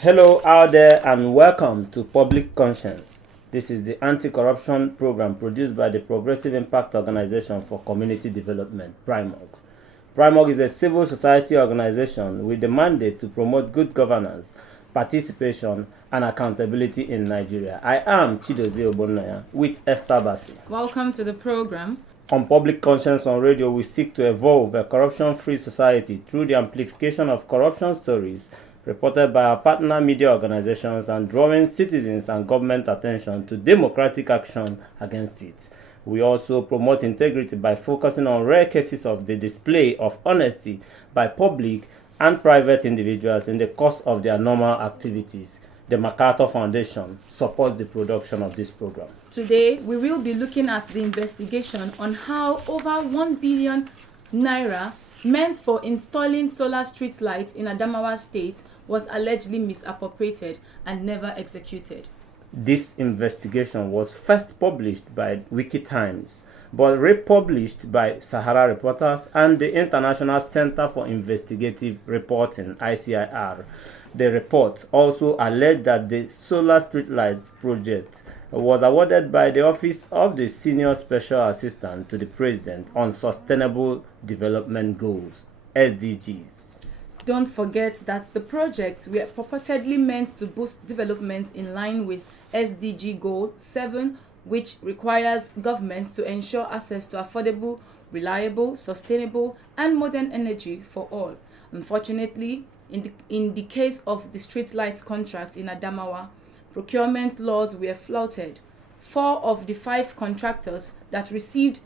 Hello out there and welcome to Public Conscience. This is the anti-corruption program produced by the Progressive Impact Organization for Community Development, PRIMOG. PRIMOG is a civil society organization with the mandate to promote good governance, participation, and accountability in Nigeria. I am Chidozie Obonnaya with Esther Bassi. Welcome to the program. On Public Conscience on Radio, we seek to evolve a corruption-free society through the amplification of corruption stories reported by our partner media organizations and drawing citizens and government attention to democratic action against it. We also promote integrity by focusing on rare cases of the display of honesty by public and private individuals in the course of their normal activities. The MacArthur Foundation supports the production of this program. Today, we will be looking at the investigation on how over 1 billion naira meant for installing solar street lights in Adamawa State was allegedly misappropriated and never executed. This investigation was first published by Wikitimes, but republished by Sahara Reporters and the International Center for Investigative Reporting, ICIR. The report also alleged that the Solar Streetlights project was awarded by the Office of the Senior Special Assistant to the President on Sustainable Development Goals, SDGs. Don't forget that the projects were purportedly meant to boost development in line with SDG Goal 7, which requires governments to ensure access to affordable, reliable, sustainable, and modern energy for all. Unfortunately, in the case of the streetlights contract in Adamawa, procurement laws were flouted. 4 of the 5 contractors that received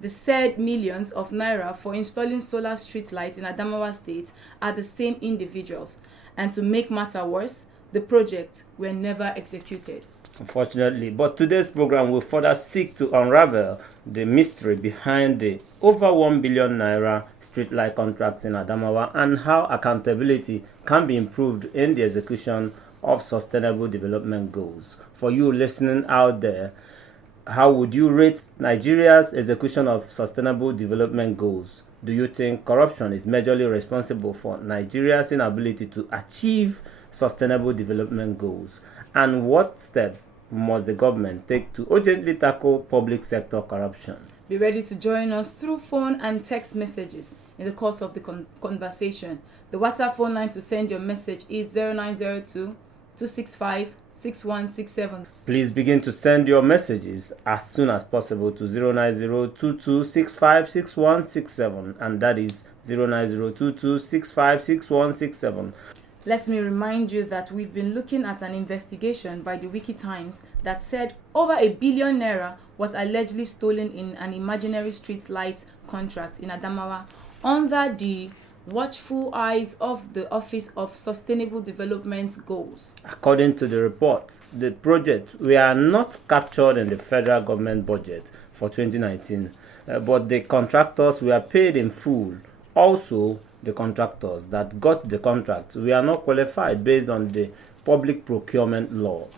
the said millions of naira for installing solar streetlights in Adamawa State are the same individuals. And to make matter worse, the projects were never executed. Unfortunately, but today's program will further seek to unravel the mystery behind the over 1 billion naira streetlight contracts in Adamawa and how accountability can be improved in the execution of sustainable development goals. For you listening out there, how would you rate Nigeria's execution of sustainable development goals? Do you think corruption is majorly responsible for Nigeria's inability to achieve sustainable development goals? And what steps must the government take to urgently tackle public sector corruption? Be ready to join us through phone and text messages in the course of the conversation. The WhatsApp phone line to send your message is 0902 265 6167. Please begin to send your messages as soon as possible to 09022656167, and that is 09022656167. Let me remind you that we've been looking at an investigation by the Wikitimes that said over 1 billion naira was allegedly stolen in an imaginary street light contract in Adamawa under the watchful eyes of the Office of Sustainable Development Goals. According to the report, the projects were not captured in the federal government budget for 2019, but the contractors were paid in full. Also, the contractors that got the contracts were not qualified based on the public procurement law.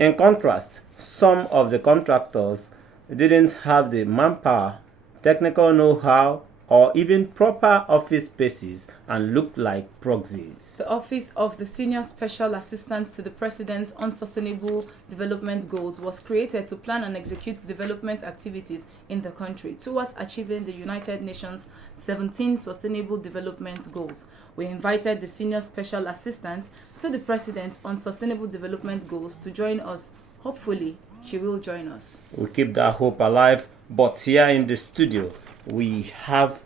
In contrast, some of the contractors didn't have the manpower, technical know-how, or even proper office spaces and looked like proxies. The Office of the Senior Special Assistant to the President on Sustainable Development Goals was created to plan and execute development activities in the country towards achieving the United Nations 17 Sustainable Development Goals. We invited the Senior Special Assistant to the President on Sustainable Development Goals to join us. Hopefully, she will join us. We keep that hope alive, but here in the studio, we have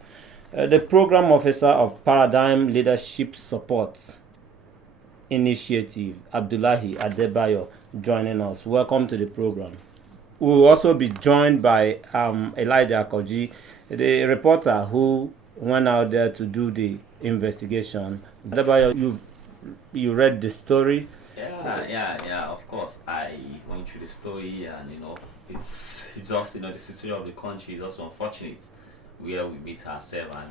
the Program Officer of Paradigm Leadership Support Initiative, Abdullahi Adebayo, joining us. Welcome to the program. We will also be joined by Elijah Akoji, the reporter who went out there to do the investigation. Adebayo, you read the story? Yeah, of course. I went through the story and, it's just, the situation of the country is also unfortunate where we meet ourselves and,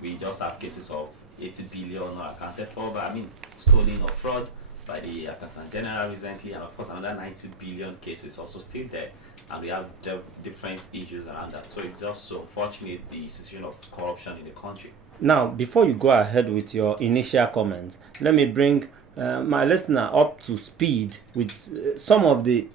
we just have cases of 80 billion not accounted for, but stolen or fraud by the Accountant General recently, and of course another 90 billion cases also still there, and we have different issues around that. So it's just so unfortunate the situation of corruption in the country. Now, before you go ahead with your initial comments, let me bring my listener up to speed with some of the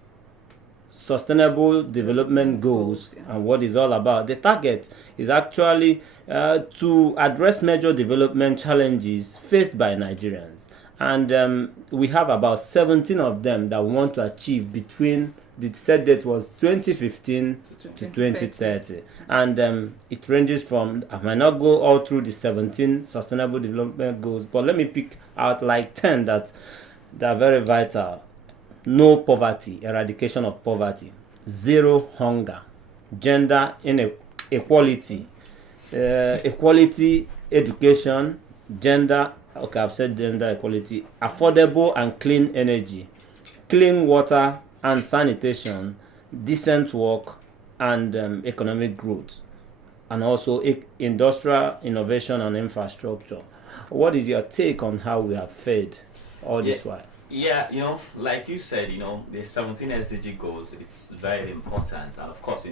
sustainable development goals and what it's all about. The target is actually to address major development challenges faced by Nigerians. And we have about 17 of them that we want to achieve between the set date was 2015 to 2030. And it ranges from, I might not go all through the 17 sustainable development goals, but let me pick out like 10 that are very vital. No poverty, eradication of poverty, zero hunger, gender inequality, equality education, gender, okay, I've said gender equality, affordable and clean energy, clean water and sanitation, decent work, and economic growth, and also industrial innovation and infrastructure. What is your take on how we have fared all this while? Yeah, like you said, the 17 SDG goals, it's very important. And of course,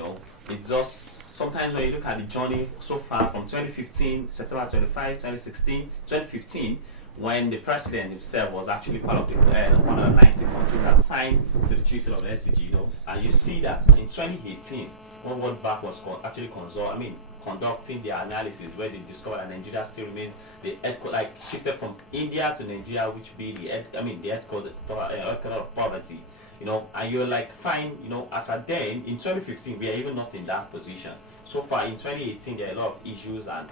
it's just sometimes when you look at the journey so far from 2015, September 25, 2016, 2015, when the president himself was actually part of the 190 countries that signed to the Treaty of the SDG, and you see that in 2018, when World Bank was conducting their analysis where they discovered that Nigeria still remains the shifted from India to Nigeria, which be the headquarters of poverty, and you're like, fine, as at then in 2015 we are even not in that position. So far in 2018 there are a lot of issues, and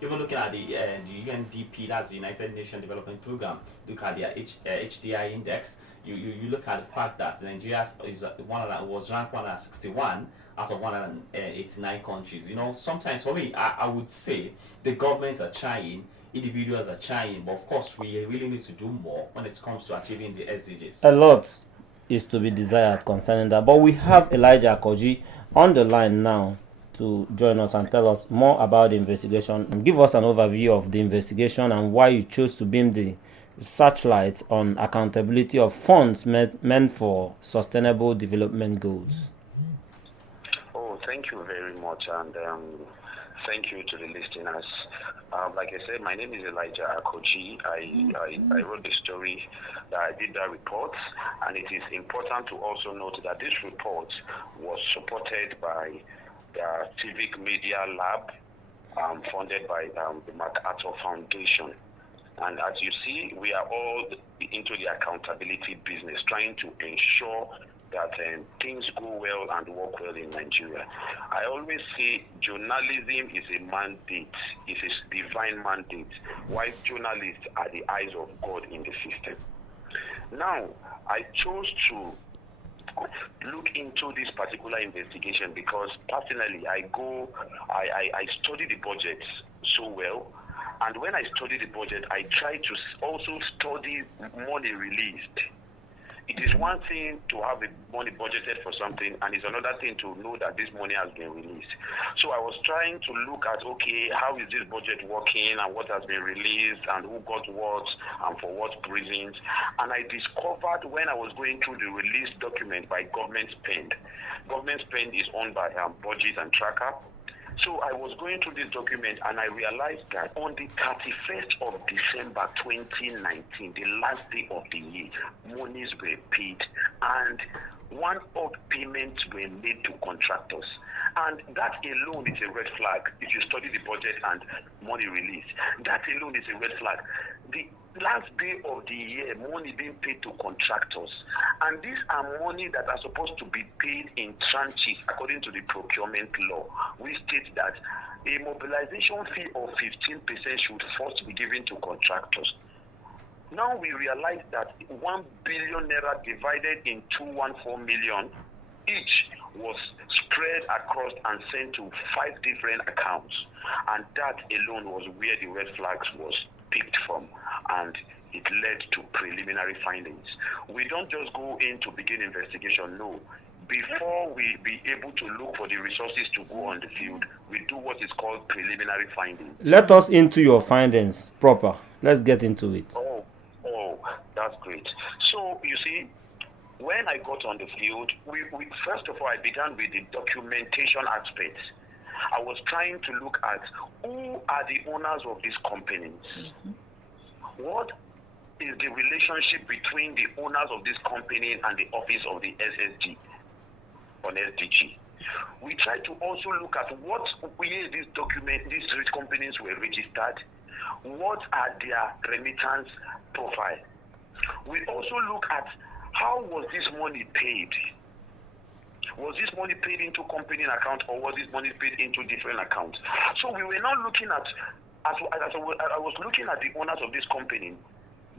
even looking at the UNDP, that's the United Nations Development Program, look at their HDI index, you look at the fact that Nigeria was ranked 161 out of 189 countries. Sometimes for me, I would say the governments are trying, individuals are trying, but of course we really need to do more when it comes to achieving the SDGs. A lot is to be desired concerning that, but we have Elijah Akoji on the line now to join us and tell us more about the investigation and give us an overview of the investigation and why you chose to beam the searchlight on accountability of funds meant for sustainable development goals. Oh, thank you very much, and thank you to the listeners. Like I said, my name is Elijah Akoji. I wrote the story, I did that report, and it is important to also note that this report was supported by the Civic Media Lab, funded by the MacArthur Foundation. And as you see, we are all into the accountability business, trying to ensure that things go well and work well in Nigeria. I always say journalism is a mandate, it's a divine mandate, while journalists are the eyes of God in the system. Now, I chose to look into this particular investigation because personally I study the budget so well, and when I study the budget, I try to also study money released. It is one thing to have the money budgeted for something, and it's another thing to know that this money has been released. So I was trying to look at, okay, how is this budget working and what has been released and who got what and for what reasons. And I discovered when I was going through the released document by Government Spend. Government Spend is owned by Budget and Tracker. So I was going through this document and I realized that on the 31st of December 2019, the last day of the year, monies were paid and one-off payments were made to contractors. And that alone is a red flag. If you study the budget and money release, that alone is a red flag. The last day of the year, money being paid to contractors. And these are money that are supposed to be paid in tranches according to the procurement law, which states that a mobilization fee of 15% should first be given to contractors. Now we realize that 1 billion naira divided in 214 million each was spread across and sent to 5 different accounts. And that alone was where the red flags was picked from, and it led to preliminary findings. We don't just go in to begin investigation, no. Before we be able to look for the resources to go on the field, we do what is called preliminary findings. Let us into your findings proper. Let's get into it. Oh, that's great. So, you see, when I got on the field, we first of all, I began with the documentation aspects. I was trying to look at who are the owners of these companies. Mm-hmm. What is the relationship between the owners of this company and the office of the SSG on SDG. We try to also look at what way these companies were registered, what are their remittance profile. We also look at how was this money paid. Was this money paid into company account, or was this money paid into different accounts? So we were now looking at, as I was looking at the owners of this company,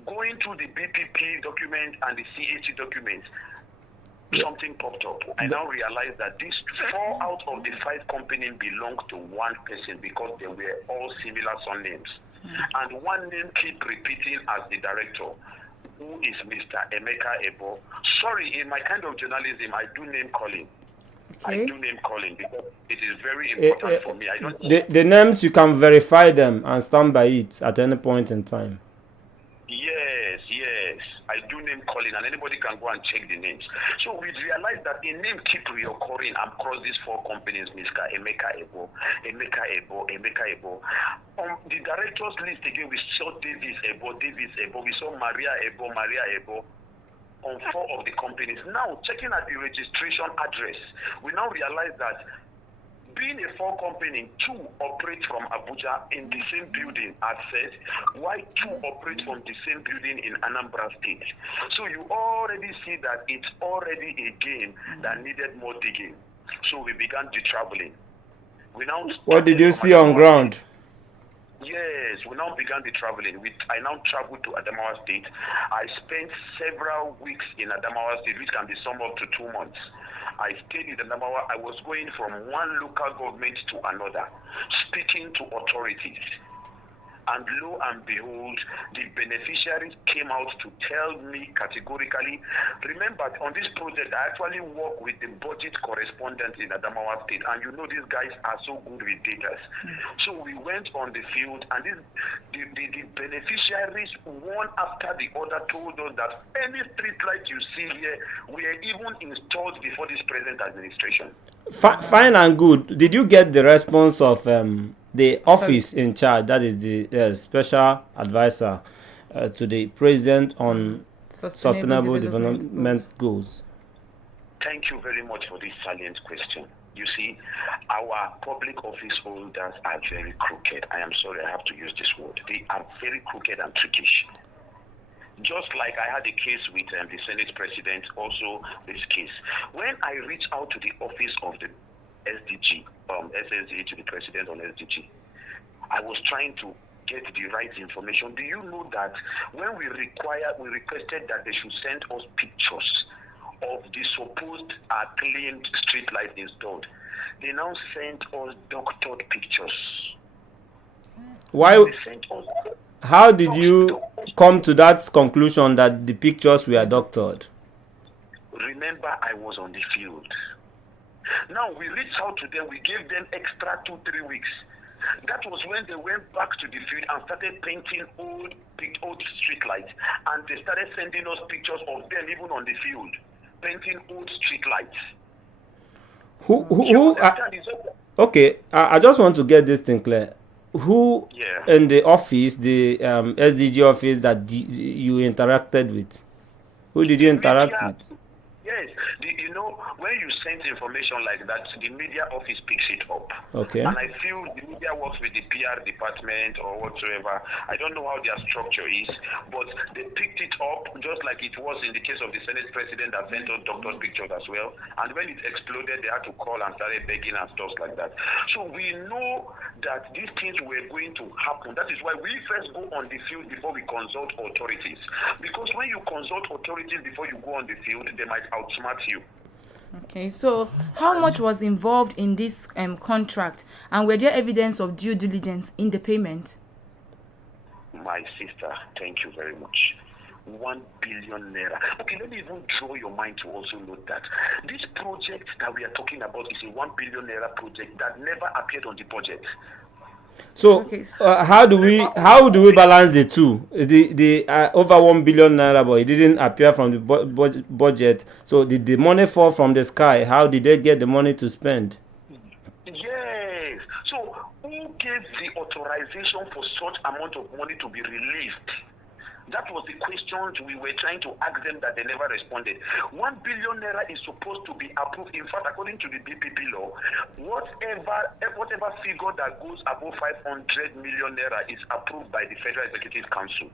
going through the BPP document and the CAC document, something popped up. I now realized that these 4 out of the 5 companies belong to one person because they were all similar surnames. And one name keep repeating as the director, who is Mr. Emeka Ebo. Sorry, in my kind of journalism, I do name calling. Okay. I do name calling because it is very important for me. I don't. The names, you can verify them and stand by it at any point in time. Yes, I do name calling, and anybody can go and check the names. So we realized that a name keep reoccurring across these 4 companies, Mr. Emeka Ebo. On the directors list again, we saw Davis Ebo. We saw Maria Ebo. On 4 of the companies. Now, checking at the registration address, we now realize that being a 4 company, 2 operate from Abuja in the same building as said, while 2 operate from the same building in Anambra State. So you already see that it's already a game that needed more digging. So we began traveling. What did you see on ground? Yes, we now began the traveling. I now traveled to Adamawa State. I spent several weeks in Adamawa State, which can be summed up to 2 months. I stayed in Adamawa. I was going from one local government to another, speaking to authorities. And lo and behold, the beneficiaries came out to tell me categorically. Remember, on this project, I actually work with the budget correspondent in Adamawa State. And you know, these guys are so good with data. So we went on the field, and the beneficiaries, one after the other, told us that any streetlight you see here were even installed before this present administration. Fine and good. Did you get the response of the office in charge, that is the special advisor to the president on sustainable development goals? Thank you very much for this salient question. You see, our public office holders are very crooked. I am sorry I have to use this word. They are very crooked and trickish. Just like I had a case with the Senate president, also this case. When I reached out to the office of the SDG, SSG, to the president on SDG, I was trying to get the right information. Do you know that when we requested that they should send us pictures of the supposed claimed street light installed, they now sent us doctored pictures. Why? They sent us. How did you come to that conclusion that the pictures were doctored? Remember, I was on the field. Now, we reached out to them. We gave them extra 2-3 weeks. That was when they went back to the field and started painting old street lights. And they started sending us pictures of them even on the field, painting old street lights. Okay, I just want to get this thing clear. Who in the office, the SDG office that you interacted with? Who did you interact with? Yes, you know, when you send information like that, the media office picks it up. Okay. And I feel the media works with the PR department or whatsoever. I don't know how their structure is, but they picked it up just like it was in the case of the Senate president that sent us doctor's pictures as well. And when it exploded, they had to call and started begging and stuff like that. So we know that these things were going to happen. That is why we first go on the field before we consult authorities. Because when you consult authorities before you go on the field, they might outsmart you. Okay, so how much was involved in this contract, and were there evidence of due diligence in the payment? My sister, thank you very much. 1 billion naira. Okay, let me even draw your mind to also note that this project that we are talking about is a 1 billion naira project that never appeared on the budget. So, how do we balance the two? The over 1 billion naira, but it didn't appear from the budget. So, did the money fall from the sky? How did they get the money to spend? Yes. So, who gave the authorization for such amount of money to be released? That was the questions we were trying to ask them that they never responded. 1 billion naira is supposed to be approved. In fact, according to the BPP law, whatever figure that goes above 500 million naira is approved by the Federal Executive Council.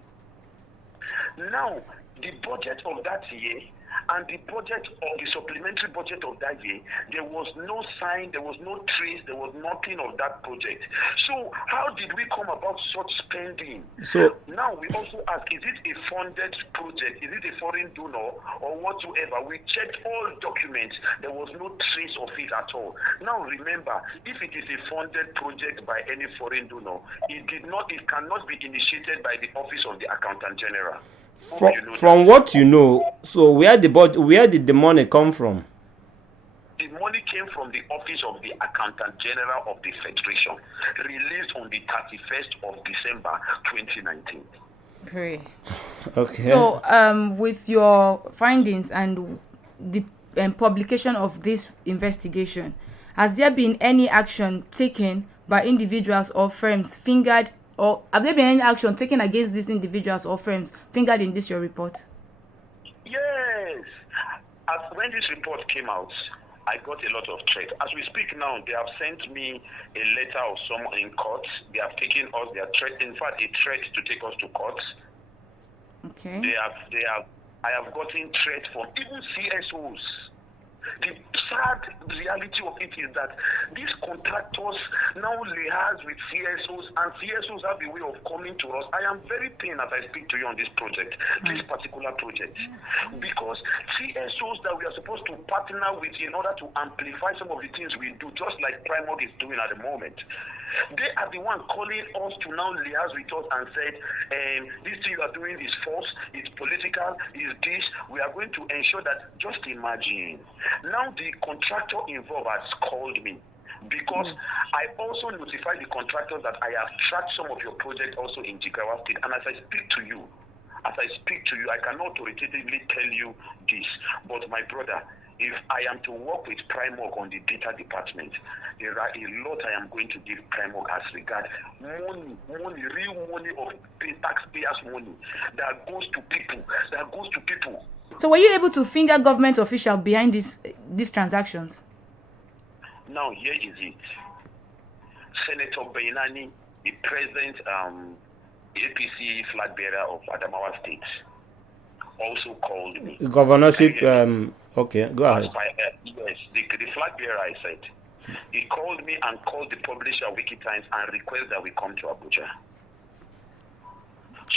Now, the budget of that year and the budget of the supplementary budget of that year, there was no sign, there was no trace, there was nothing of that project. So how did we come about such spending? So now we also ask, is it a funded project? Is it a foreign donor or whatsoever? We checked all documents. There was no trace of it at all. Now remember, if it is a funded project by any foreign donor, it cannot be initiated by the Office of the Accountant General. From what you know, so where did the money come from? The money came from the Office of the Accountant General of the Federation, released on the 31st of December 2019. Great. Okay. So, with your findings and the publication of this investigation, has there been any action taken by individuals or firms fingered, or have there been any action taken against these individuals or firms fingered in this your report? Yes. As when this report came out, I got a lot of threats. As we speak now, they have sent me a letter of some in court. They have taken us, they are in fact, a threat to take us to court. Okay. I have gotten threats from even CSOs. The sad reality of it is that these contractors now liaise with CSOs, and CSOs have a way of coming to us. I am very pained as I speak to you on this project, this particular project, because CSOs that we are supposed to partner with in order to amplify some of the things we do, just like Primark is doing at the moment, they are the one calling us to now liaise with us and said, this thing you are doing is false, it's political, is this. We are going to ensure that, just imagine. Now the contractor involved has called me because I also notified the contractors that I have tracked some of your projects also in Jigawa State. And as I speak to you, I cannot authoritatively tell you this, but my brother, if I am to work with Primark on the data department, there are a lot I am going to give Primark as regard money, real money of taxpayers' money that goes to people. So were you able to finger government officials behind these transactions? Now here is it. Senator Bainani, the present APC flag bearer of Adamawa State, also called me. Governorship, okay, go ahead. Yes, the flag bearer, I said. He called me and called the publisher Wikitimes and requested that we come to Abuja.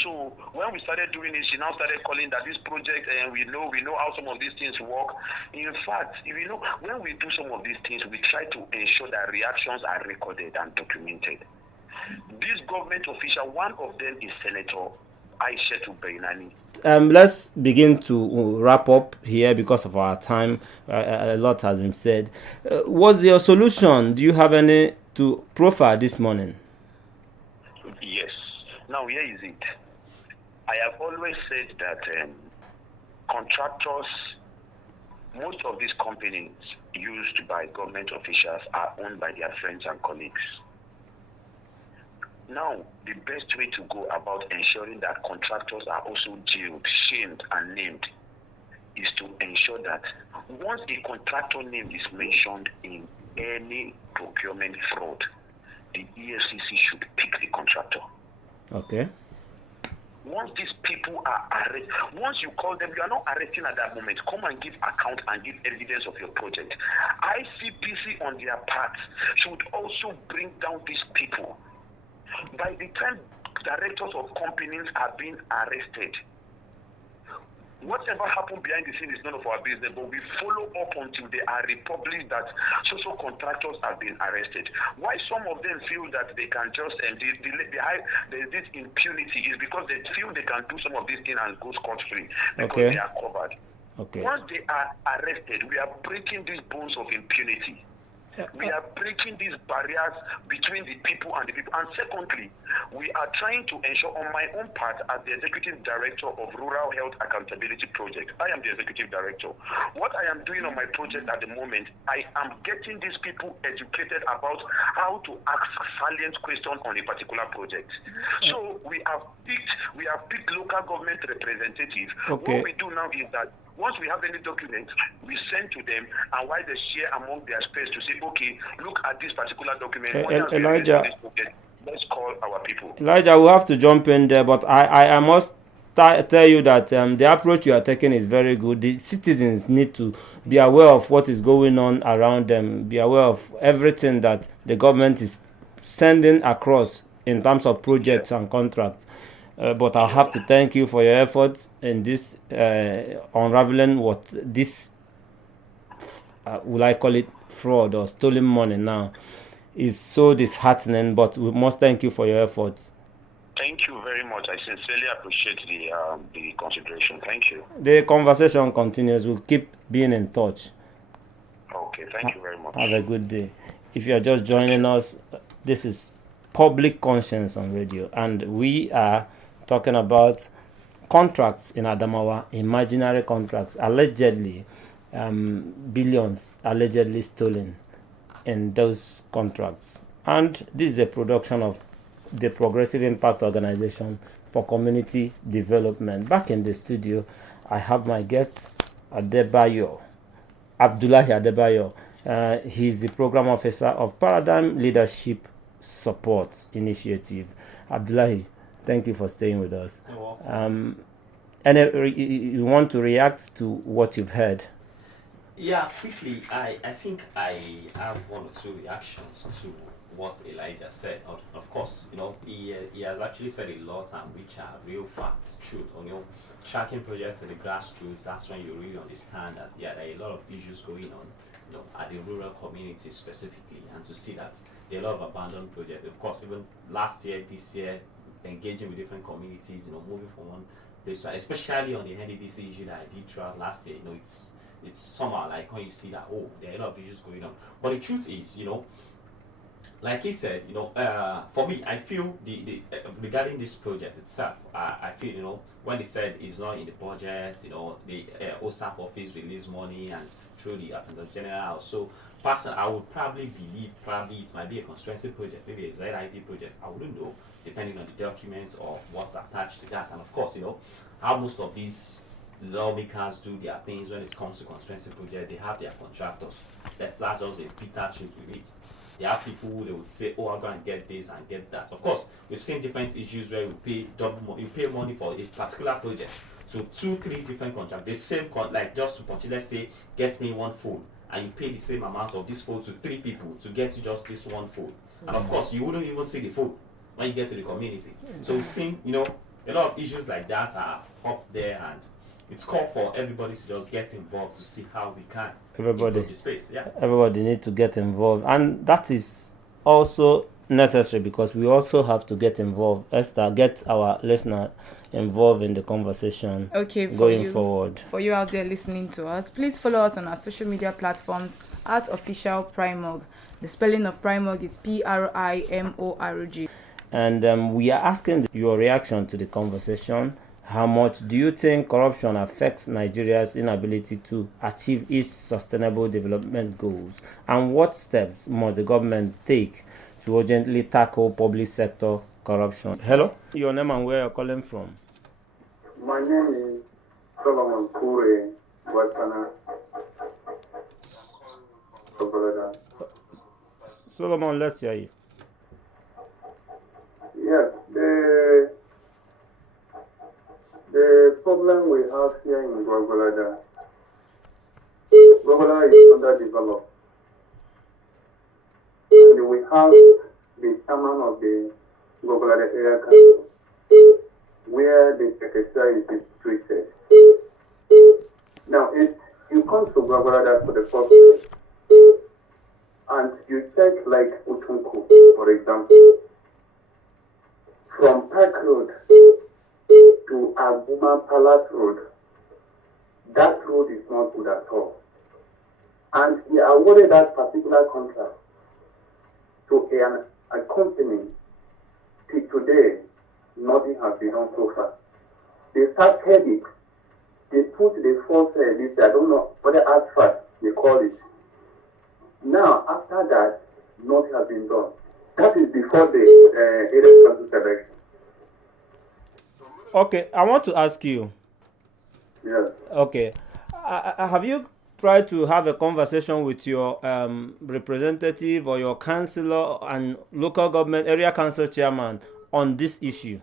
So when we started doing it, she now started calling that this project, and we know how some of these things work. In fact, when we do some of these things, we try to ensure that reactions are recorded and documented. This government official, one of them is Senator Aisha Bainani. Let's begin to wrap up here because of our time. A lot has been said. What's your solution? Do you have any to profile this morning? Yes. Now here is it. I have always said that contractors, most of these companies used by government officials are owned by their friends and colleagues. Now, the best way to go about ensuring that contractors are also jailed, shamed, and named is to ensure that once a contractor name is mentioned in any procurement fraud, the EFCC should pick the contractor. Okay. Once these people are arrested, once you call them, you are not arresting at that moment. Come and give account and give evidence of your project. ICPC on their part should also bring down these people. By the time directors of companies are being arrested, whatever happened behind the scene is none of our business, but we follow up until they are republished that social contractors have been arrested. Why some of them feel that they can just, there's this impunity is because they feel they can do some of these things and go scot-free because they are covered. Okay. Once they are arrested, we are breaking these bones of impunity. We are breaking these barriers between the people and the people. And secondly, we are trying to ensure, on my own part, as the Executive Director of Rural Health Accountability Project, I am the Executive Director. What I am doing on my project at the moment, I am getting these people educated about how to ask salient questions on a particular project. So we have picked local government representatives. Okay. What we do now is that once we have any document, we send to them, and while they share among their space to say, okay, look at this particular document. Elijah, Let's call our people. Elijah, we have to jump in there, but I must tell you that the approach you are taking is very good. The citizens need to be aware of what is going on around them, be aware of everything that the government is sending across in terms of projects and contracts. But I have to thank you for your efforts in this unraveling what this, will I call it fraud or stolen money now, is so disheartening. But we must thank you for your efforts. Thank you very much. I sincerely appreciate the consideration. Thank you. The conversation continues. We'll keep being in touch. Okay, thank you very much. Have a good day. If you are just joining us, this is Public Conscience on Radio, and we are talking about contracts in Adamawa, imaginary contracts, allegedly billions allegedly stolen in those contracts. And this is a production of the Progressive Impact Organization for Community Development. Back in the studio, I have my guest, Abdullahi Adebayo. He's the program officer of Paradigm Leadership Support Initiative. Abdullahi, thank you for staying with us. You want to react to what you've heard? Yeah, quickly, I think I have one or two reactions to what Elijah said. Of course, he has actually said a lot, and which are real facts, truth. Tracking projects at the grassroots, that's when you really understand that there are a lot of issues going on, at the rural community specifically, and to see that there are a lot of abandoned projects. Of course, even last year, this year, engaging with different communities, moving from one place to, especially on the NDDC issue that I did throughout last year, it's somehow like when you see that, there are a lot of issues going on. But the truth is, like he said, for me, I feel the regarding this project itself, I feel, when he said it's not in the budget, the OSAP office released money and through the General. So, personally, I would probably believe it might be a constituency project, maybe a ZIP project. I wouldn't know, depending on the documents or what's attached to that. And of course, how most of these lawmakers do their things when it comes to constituency project. They have their contractors. That's just a bitter truth with it. There are people who they would say, I'm going to get this and get that. Of course, we've seen different issues where we pay double money. You pay money for a particular project. So 2-3 different contracts. The same like just to punch, let's say, get me one phone, and you pay the same amount of this phone to 3 people to get you just this one phone. And of course, you wouldn't even see the phone when you get to the community. So we've seen, a lot of issues like that are up there, and it's called for everybody to just get involved to see how we can improve the space. Yeah. Everybody need to get involved, and that is also necessary because we also have to get involved. Esther, get our listener involved in the conversation. Okay, going forward. For you out there listening to us, please follow us on our social media platforms at official Primorg. The spelling of Primorg is PRIMORG. And we are asking your reaction to the conversation. How much do you think corruption affects Nigeria's inability to achieve its sustainable development goals? And what steps must the government take to urgently tackle public sector corruption? Hello? Your name and where you're calling from? My name is Solomon Kure, Westana. Solomon, let's hear you. Yes, the problem we have here in Gwagwalada is underdeveloped. And we have the chairman of the Gwagwalada area council, where the secretary is situated. Now, if you come to Gwagwalada for the first time, and you check like Utunku, for example, from Park Road to Abuma Palace Road, that road is not good at all. And he awarded that particular contract to a company. Till today, nothing has been done so far. They started it. They put the false this, I don't know, what the asphalt they call it. Now, after that, nothing has been done. That is before the area council selection. Okay, I want to ask you. Yes. Okay, have you tried to have a conversation with your representative or your councillor and local government area council chairman on this issue?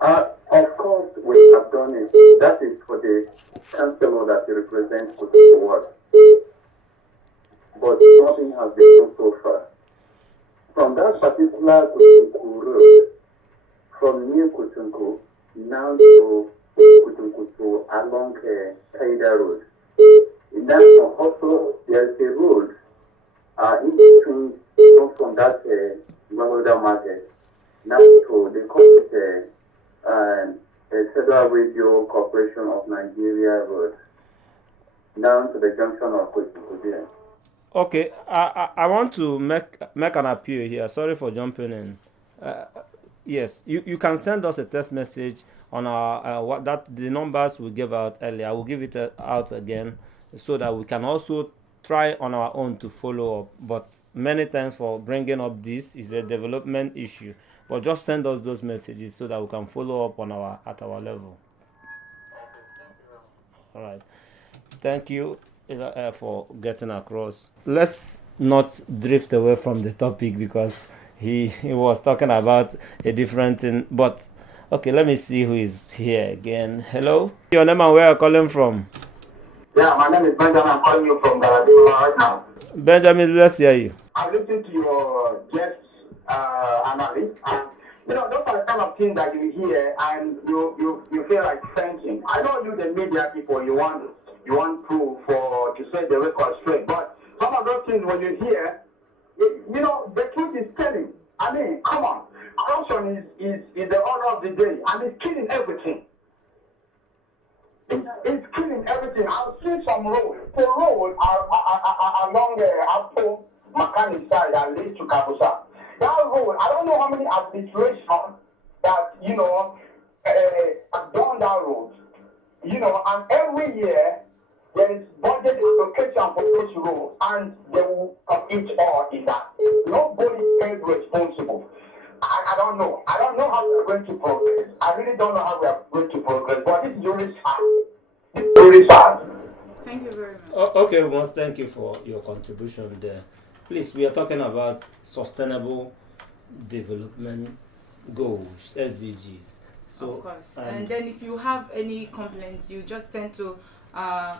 Of course, we have done it. That is for the councillor that represents the ward. But nothing has been done so far. From that particular Kutunku road, from near Kutunku, now to Kutunku to along Kaida Road. In that also, there is a road in between, from that Magoda market, now to the corporate Federal Radio Corporation of Nigeria Road, down to the junction of Kutunku. Okay, I want to make an appeal here. Sorry for jumping in. Yes, you can send us a text message on our the numbers we gave out earlier. I will give it out again so that we can also try on our own to follow up. But many thanks for bringing up this. It's a development issue. But just send us those messages so that we can follow up at our level. All right. Thank you for getting across. Let's not drift away from the topic because he was talking about a different thing. But okay, let me see who is here again. Hello, your name and where you're calling from? Yeah, my name is Benjamin. I'm calling you from Adamawa right now. Benjamin, let's hear you. I'm listening to your guest analysis, and those are the kind of things that you hear and you feel like thanking. I know you, the media people, you want proof to set the record straight, but some of those things when you hear, the truth is telling. I mean, come on, corruption is the order of the day, and it's killing everything. It's killing everything. I've seen some roads. The roads are along the Apple mechanic side that leads to Kabusa. That road, I don't know how many administrations that, have done that road. And every year, there is budget allocation for those roads, and they will each all in that. Nobody is responsible. I don't know. I don't know how we are going to progress. I really don't know how we are going to progress. But this is really sad. It's really sad. Thank you very much. Okay, once thank you for your contribution there. Please, we are talking about sustainable development goals, SDGs. So, of course. And then if you have any complaints, you just send to our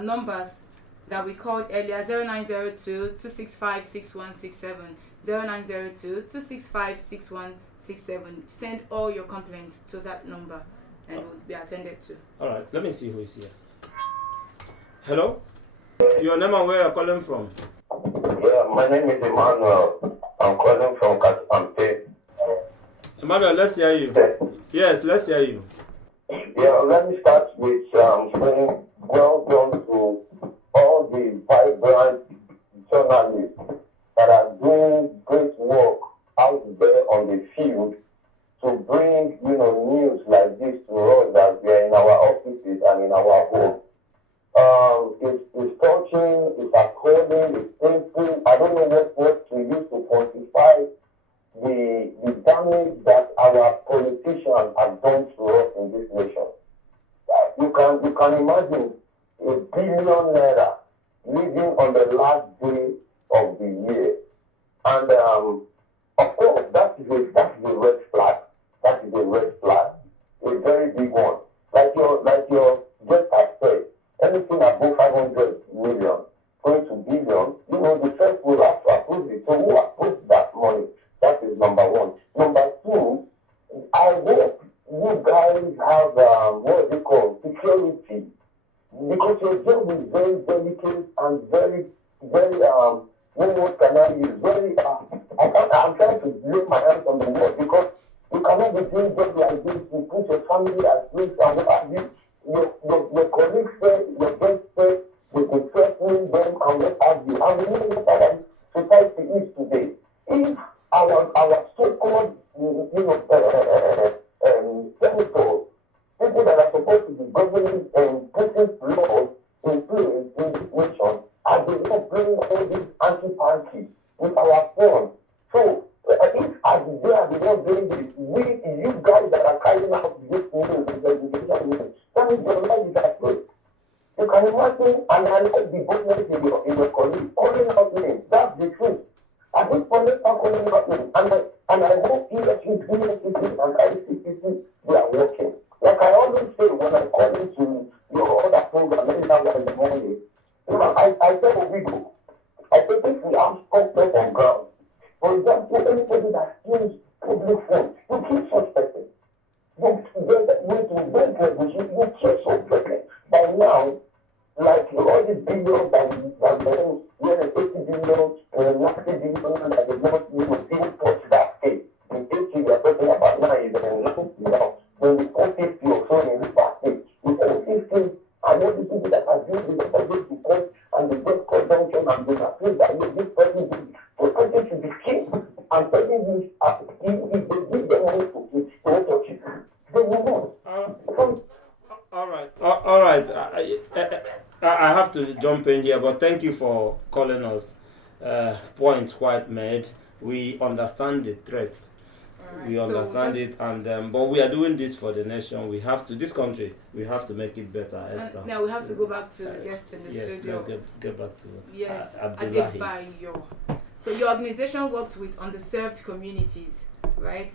numbers that we called earlier, 0902-265-6167, 0902-265-6167. Send all your complaints to that number and it will be attended to. All right, let me see who is here. Hello? Your name and where you're calling from? Yeah, my name is Emmanuel. I'm calling from Katampe. Emmanuel, let's hear you. Yes, let's hear you. Yeah, let me start with saying well done to all the vibrant journalists that are doing great work out there on the field to bring, news like this to us as we are in our offices and in our homes. It's touching, it's according, it's painful. I don't know what to use to quantify the damage that our politicians have done to us in this nation. You can imagine ₦1 billion living on the last day of the year. And of course, that is a red flag. That is a red flag, a very big one. Like your guest has said, anything above 500 million going to billion, the first will have to approve it. So who approves that money? That is number one. Number two, I hope you guys have what they call security, because your job is very delicate and very, very what can I use? Very I'm trying to lay my hands on the wall because you cannot be doing jobs like this. You put your family at risk and what have you. Your colleagues say, your friends say, they can trust between them and what have you. And we know what our society is today. If our so-called, senators, people that are supposed to be governing and putting laws in place in this nation, are they not playing all these anti-party with our funds? So, if as they are the ones doing this, you guys that are carrying out this news, that means your life is at stake. You can imagine and analyze the government in your colleague calling out names. That's the truth. At this point, let's start calling out names. And I hope ESG, and ICCC, they are working. Like I always say when I call into your other program, maybe that one in the morning, I tell Obigo, I think if we have structure on ground, for example, anybody that steals public funds, you keep suspecting. You keep suspecting. By now, like all these billions that we're 80 billion, 90 billion that did not even touch that state. The 80 we are talking about now is 90 now. When we 450 or so in this state, with all these things, and all the people that are doing the public report and the debt consumption and the appeal that this person did, the person should be killed. And telling you, if they give them money to keep, don't touch it. They will not. All right. I have to jump in here, but thank you for calling us. Point quite made. We understand the threats. Right. We understand it, and but we are doing this for the nation. We have to, this country, we have to make it better. Esther. Now we have to go back to the guest in the studio. Yes, let's get back to Adebayo. So your organization worked with underserved communities, right?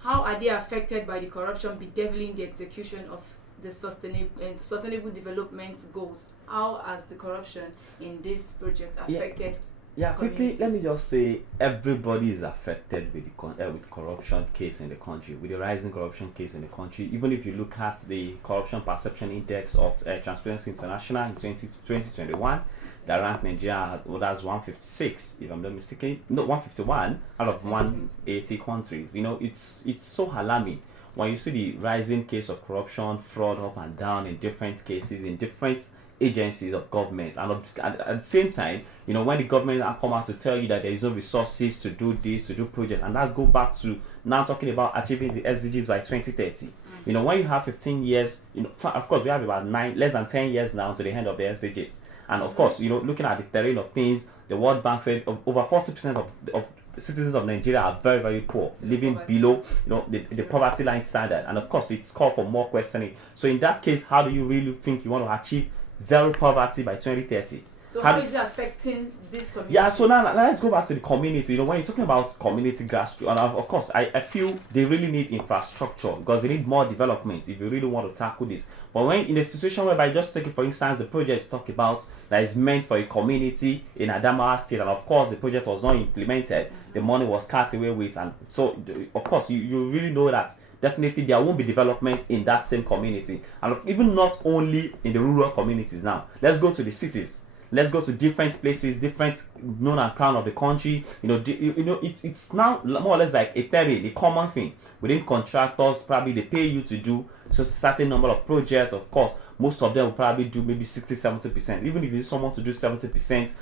How are they affected by the corruption bedeviling the execution of the sustainable development goals? How has the corruption in this project affected? Yeah, quickly, let me just say everybody is affected with the with corruption case in the country, with the rising corruption case in the country. Even if you look at the corruption perception index of Transparency International in 2021, that ranked Nigeria as 156, if I'm not mistaken. No, 151 out of 180 countries. It's so alarming when you see the rising case of corruption, fraud up and down in different cases, in different agencies of government, and at the same time, when the government come out to tell you that there is no resources to do this, to do project, and let's go back to now talking about achieving the SDGs by 2030. When you have 15 years, of course we have about less than 10 years now to the end of the SDGs, and of course, looking at the terrain of things, the World Bank said over 40% of citizens of Nigeria are very, very poor, living below the poverty line standard, and of course it's called for more questioning. So in that case, how do you really think you want to achieve zero poverty by 2030? So how is it affecting this community? Yeah, so now let's go back to the community. When you're talking about community grassroots, and of course I feel they really need infrastructure, because they need more development if you really want to tackle this. But when in a situation whereby, just take it for instance, the project talk about that is meant for a community in Adamawa state, and of course the project was not implemented, the money was cut away with, and so of course you really know that definitely there won't be development in that same community, and even not only in the rural communities. Now let's go to the cities. Let's go to different places, different known and crown of the country. It's now more or less like a common thing within contractors. Probably they pay you to do a certain number of projects. Of course, most of them will probably do maybe 60-70%. Even if you need someone to do 70%,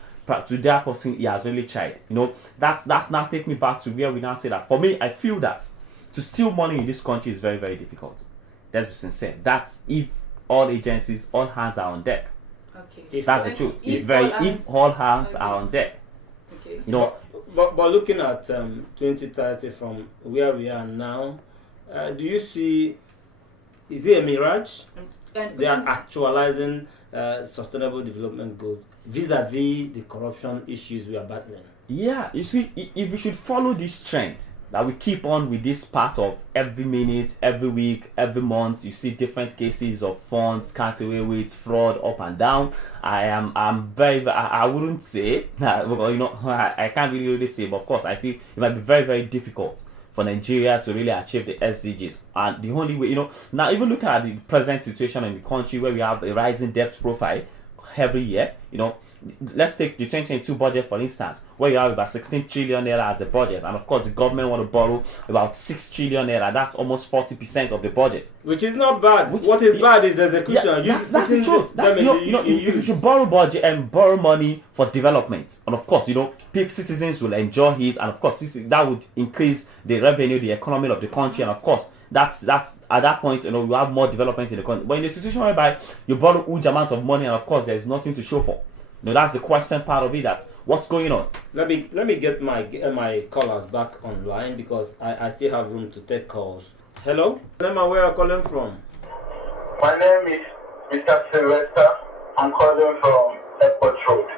to that person he has really tried. That now take me back to where we now say that for me, I feel that to steal money in this country is very, very difficult. Let's be sincere. That's if all agencies, all hands are on deck. Okay. That's the truth. If all hands are on deck. Okay. But looking at 2030 from where we are now, do you see? Is it a mirage? They are actualizing sustainable development goals vis-a-vis the corruption issues we are battling. Yeah, you see, if we should follow this trend, that we keep on with this part of every minute, every week, every month, you see different cases of funds cut away with, fraud up and down. I wouldn't say I can't really say, but of course I feel it might be very, very difficult for Nigeria to really achieve the SDGs. And the only way, now even looking at the present situation in the country where we have a rising debt profile, every year. Let's take the 2022 budget for instance, where you have about 16 trillion naira as a budget, and of course the government want to borrow about 6 trillion naira. That's almost 40% of the budget, which is not bad. What is bad is execution. That's the truth. If you should borrow budget and borrow money for development, and of course people, citizens will enjoy it, and of course that would increase the revenue, the economy of the country, and of course that's at that point you have more development in the country. But in a situation whereby you borrow huge amounts of money and of course there's nothing to show for, that's the question part of it. That's what's going on. Let me get my callers back online because I still have room to take calls. Hello, Emma, where are you calling from? My name is Mr. Sylvester. I'm calling from Airport Road.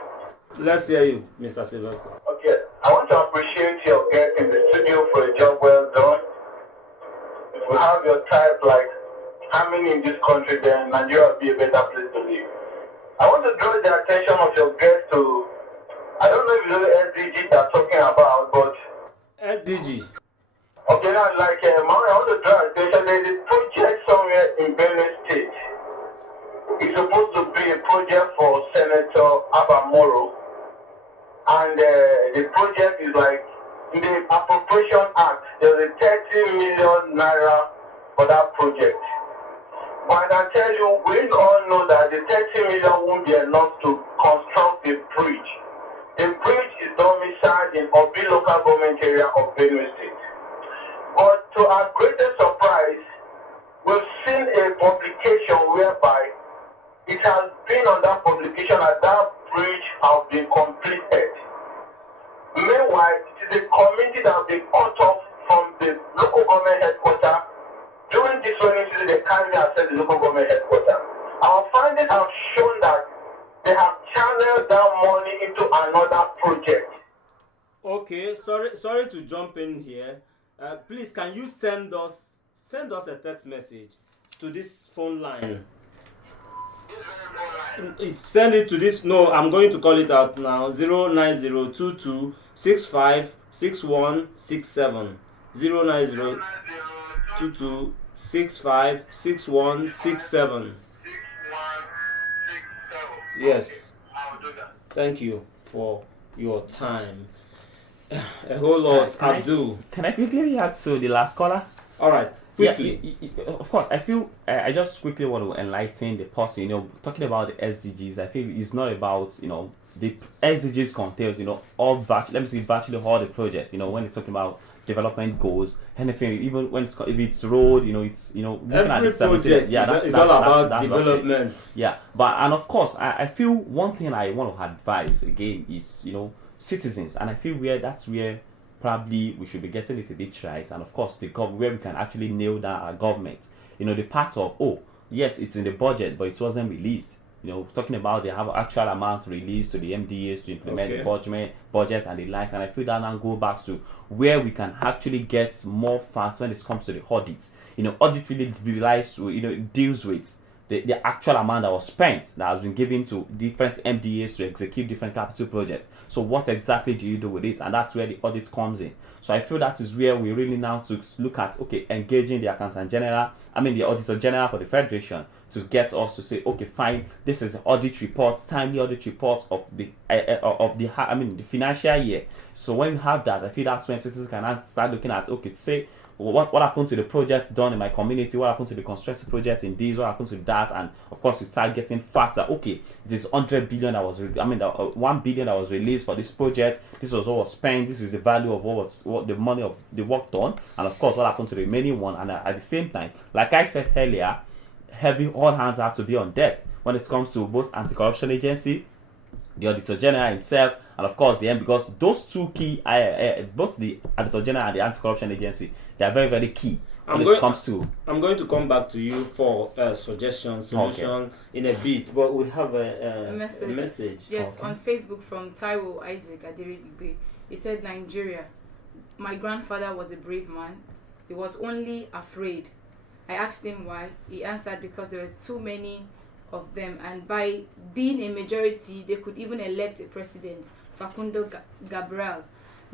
Let's hear you, Mr. Sylvester. Okay, I want to appreciate your guest in the studio for a job well done. If we have your type like harmony in this country, then Nigeria will be a better place to live. I want to draw the attention of your guest to, I don't know if you know the SDG they're talking about, but SDG. Okay, now like I want to draw attention. There is a project somewhere in Benue State. It's supposed to be a project for Senator Abamoro, and the project is like in the Appropriation Act. There's a 30 million naira for that project. But I tell you, we all know that the 30 million won't be enough to construct the bridge. The bridge is domiciled in Obi local government area of Benue State. But to our greatest surprise, we've seen a publication whereby it has been on that publication that that bridge has been completed. Meanwhile, it is a community that has been cut off from the local government headquarters. During this running season, they can't access the local government headquarters. Our findings have shown that they have channeled that money into another project. Okay, sorry to jump in here. Please, can you send us a text message to this phone line? Send it to this. No, I'm going to call it out now. 09022 656167. 09022 656167. Yes. Thank you for your time. A whole lot, Abdul. Can I quickly react to the last caller? All right, quickly. Yeah, of course, I feel I just quickly want to enlighten the person. Talking about the SDGs, I feel it's not about the SDGs contains virtually all the projects. When it's talking about development goals, anything, even when if it's road, it's looking every at the 17, project. Yeah, it's all about development. Yeah, and of course, I feel one thing I want to advise again is citizens, and I feel that's where probably we should be getting it a bit right, and of course the government, where we can actually nail down our government. The part of yes, it's in the budget, but it wasn't released. Talking about they have actual amounts released to the MDAs to implement the budget and the likes, and I feel that now go back to where we can actually get more facts when it comes to the audit. Audit really relies deals with the actual amount that was spent, that has been given to different MDAs to execute different capital projects. So what exactly do you do with it? And that's where the audit comes in. So I feel that is where we really now to look at engaging the Accountant General, the Auditor General for the Federation, to get us to say, fine, this is audit reports, timely audit reports of the financial year. So when we have that, I feel that's when citizens can start looking at say, what happened to the projects done in my community, what happened to the construction projects in this, what happened to that, and of course you start getting facts that it is 100 billion that was 1 billion that was released for this project, this was what was spent, this is the value of what the money of the work done, and of course what happened to the remaining one. And at the same time, like I said earlier, all hands have to be on deck when it comes to both anti-corruption agency, the Auditor General himself, and of course the end, because those two key, both the Auditor General and the Anti-Corruption Agency, they are very, very key when it comes to. I'm going to come back to you for solution in a bit, but we have a message. Yes, on Facebook from Taiwo Isaac Adirigbe. He said, Nigeria, my grandfather was a brave man. He was only afraid. I asked him why. He answered because there was too many of them, and by being a majority, they could even elect a president, Facundo Gabriel.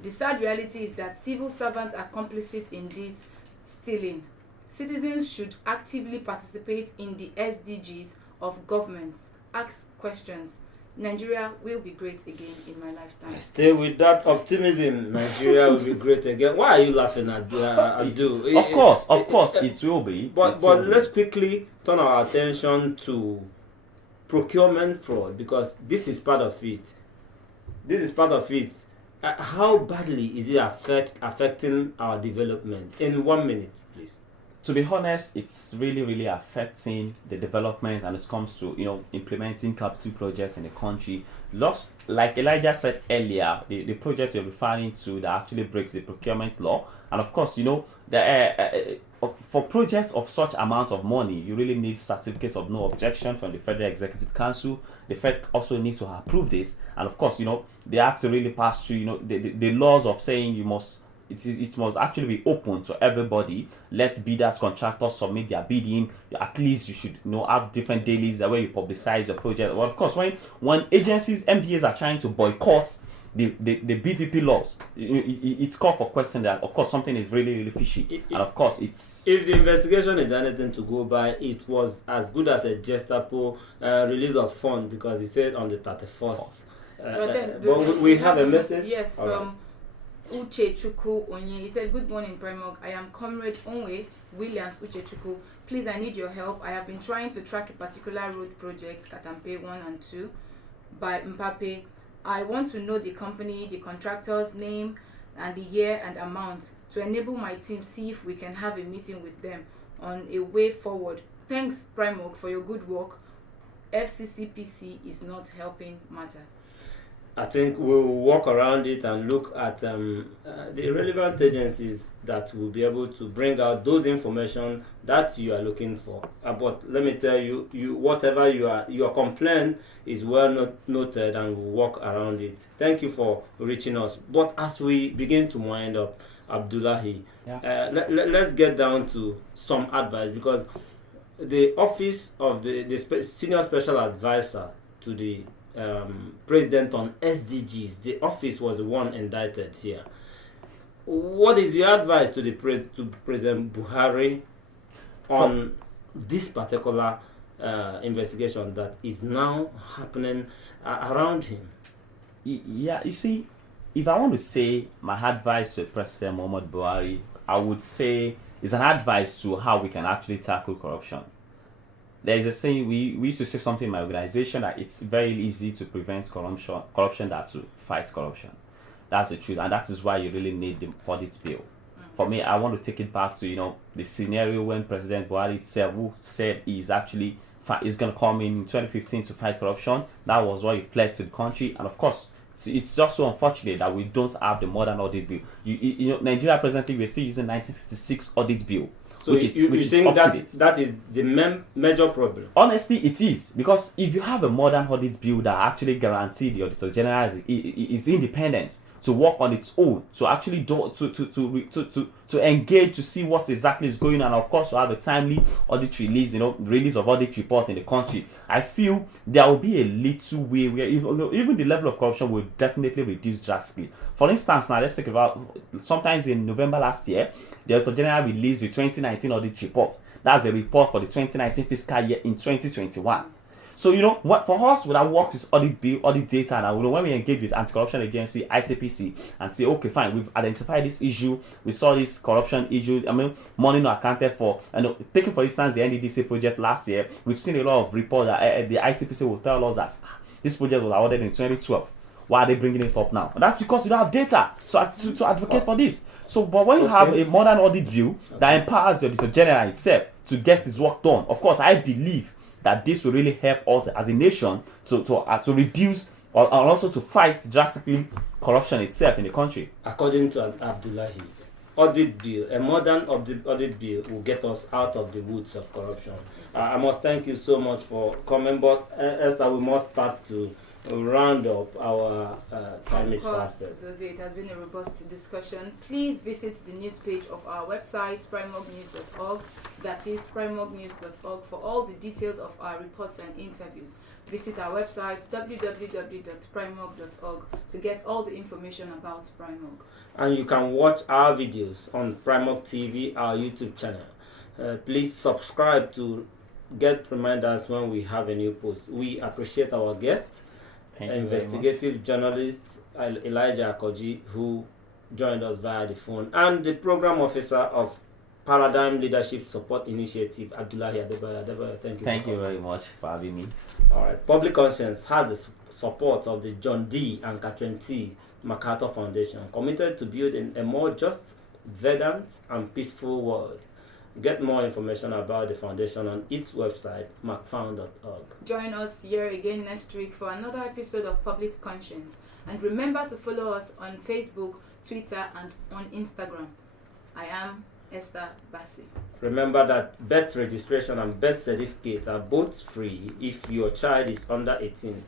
The sad reality is that civil servants are complicit in this stealing. Citizens should actively participate in the SDGs of government. ask questions. Nigeria will be great again in my lifetime. Stay with that optimism. Nigeria will be great again. Why are you laughing at Abdul? Of course, it will be. But let's quickly turn our attention to procurement fraud, because this is part of it. How badly is it affecting our development? In 1 minute, please. To be honest, it's really affecting the development, and it comes to implementing capital projects in the country. Lost, like Elijah said earlier, the project you're referring to that actually breaks the procurement law. And of course, for projects of such amount of money, you really need certificate of no objection from the Federal Executive Council. The Fed also needs to approve this, and of course, they have to really pass through the laws of saying you must. It must actually be open to everybody. Let bidders, contractors submit their bidding. At least you should have different dailies where you publicize the project. Well, of course, when agencies, MDAs are trying to boycott the BPP laws, it's called for question that, of course, something is really fishy. And of course, if the investigation is anything to go by, it was as good as a Gestapo release of fund, because he said on the 31st. But we have a message. Yes, from Uche Chukwu Onye. He said, "Good morning, Primog. I am Comrade Onwe Williams Uche Chukwu. Please, I need your help. I have been trying to track a particular road project, Katampe 1 and 2, by Mpape. I want to know the company, the contractor's name, and the year and amount to enable my team see if we can have a meeting with them on a way forward. Thanks, Primog, for your good work. FCCPC is not helping matters." I think we'll walk around it and look at the relevant agencies that will be able to bring out those information that you are looking for. But let me tell you, whatever your complaint is well noted, and we'll walk around it. Thank you for reaching us. But as we begin to wind up, Abdullahi, let's get down to some advice, because the office of the senior special advisor to the president on SDGs, the office was the one indicted here. What is your advice to to President Buhari on this particular investigation that is now happening around him? Yeah, you see, if I want to say my advice to President Muhammad Buhari, I would say it's an advice to how we can actually tackle corruption. There is a saying, we used to say something in my organization, that it's very easy to prevent corruption than to fight corruption. That's the truth, and that is why you really need the audit bill. For me, I want to take it back to the scenario when President Buhari said he's actually is going to come in 2015 to fight corruption. That was what he pledged to the country, and of course, it's just so unfortunate that we don't have the modern audit bill. Nigeria presently, we're still using 1956 audit bill. So which you is think that is the major problem? Honestly, it is, because if you have a modern audit bill that actually guarantees the Auditor General is independent to work on its own, to actually to engage to see what exactly is going on, and of course to have a timely audit release, release of audit reports in the country, I feel there will be a little way where even the level of corruption will definitely reduce drastically. For instance, now let's talk about sometimes in November last year, the Auditor General released the 2019 audit report. That's a report for the 2019 fiscal year in 2021. So what for us, we have worked with audit bill, audit data, and when we engage with anti-corruption agency ICPC and say, okay, fine, we've identified this issue, we saw this corruption issue. Money not accounted for. And taking for instance the NDDC project last year, we've seen a lot of reports that the ICPC will tell us that this project was awarded in 2012. Why are they bringing it up now? And that's because you don't have data to advocate for this. So, but when you have a modern audit view that empowers the Auditor General itself to get his work done, of course, I believe that this will really help us as a nation to reduce and also to fight drastically corruption itself in the country. According to Abdullahi, audit bill, a modern audit bill will get us out of the woods of corruption. I must thank you so much for coming, but Esther, we must start to round up. Our time is fasted. It has been a robust discussion. Please visit the news page of our website, primognews.org. That is primognews.org for all the details of our reports and interviews. Visit our website, www.primog.org, to get all the information about Primog. And you can watch our videos on Primog TV, our YouTube channel. Please subscribe to get reminders when we have a new post. We appreciate our guest, investigative journalist Elijah Akoji, who joined us via the phone, and the program officer of Paradigm Leadership Support Initiative, Abdullahi Adamawa. Thank you. Thank you very much for having me. All right. Public Conscience has the support of the John D. and Catherine T. MacArthur Foundation, committed to building a more just, verdant, and peaceful world. Get more information about the foundation on its website, macfound.org. Join us here again next week for another episode of Public Conscience. And remember to follow us on Facebook, Twitter, and on Instagram. I am Esther Bassi. Remember that birth registration and birth certificate are both free if your child is under 18.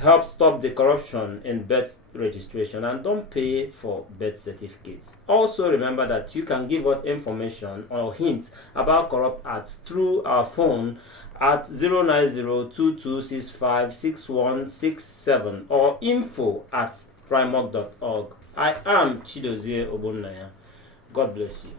Help stop the corruption in birth registration and don't pay for birth certificates. Also remember that you can give us information or hints about corrupt acts through our phone at 09022656167 or info@primark.org. I am Chidozie Obunnaya. God bless you.